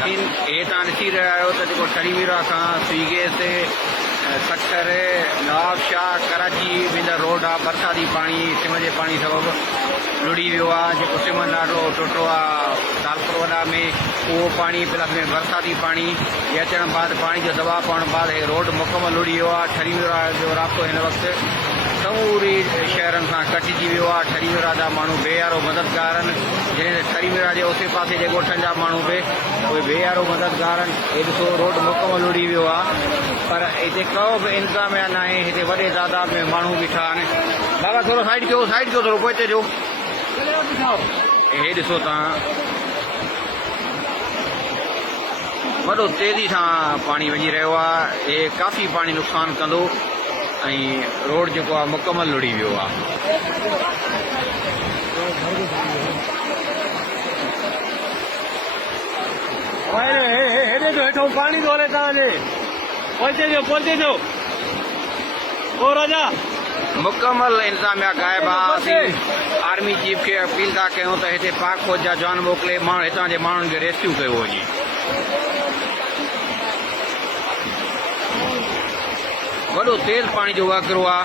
ये तव्हां ॾिसी रहिया आहियो त जेको टरीमीरा खां स्वीगे ते कटर नवाब शाह कराची वेंदड़ रोड आहे, बरसाती पाणी सिम जे पाणी सबबु लुड़ी वियो आहे। जेको सिम नालो टुटो आहे तालपुर वॾा में, उहो पाणी प्लस में बरसाती पाणी जे अचण बाद पाणी जो दबाव पवण बाद हे रोड मुकमल लुड़ी वियो आहे। टरीमीरा जो रास्तो हिन वक़्तु समूरी शहरनि सां कटिजी वियो आहे। टरीमीरा जा माण्हू बेयारो मददगार आहिनि, जॾहिं टरीमीरा जे उसे पासे जे ॻोठनि जा माण्हू बि उहे बेयारो मददगार आहिनि। हे ॾिसो रोड मुकमल लुड़ी वियो आहे, पर हिते को बि इंतज़ामिया न आहे। हिते वॾे तादाद में माण्हू बीठा आहिनि। बाबा थोरो साइड कयो थोरो पोइ अचिजो। हे ॾिसो तव्हां वॾो तेज़ी सां पाणी वञी रहियो आहे। हे काफ़ी पाणी नुक़सानु कंदो ऐं रोड जेको आहे मुकमल लुड़ी वियो आहे। हेठो पाणी थो हले तव्हांजे पहुचे जो ओ राजा मुकमल इंतज़ामिया ग़ाइब आहे। आर्मी चीफ खे अपील था कयूं त हिते पाक फौज जा जवान मोकिले माण्हू हितां जे माण्हुनि खे रेस्क्यू कयो वञे। वॾो तेज़ पाणी जो वकिरो आहे।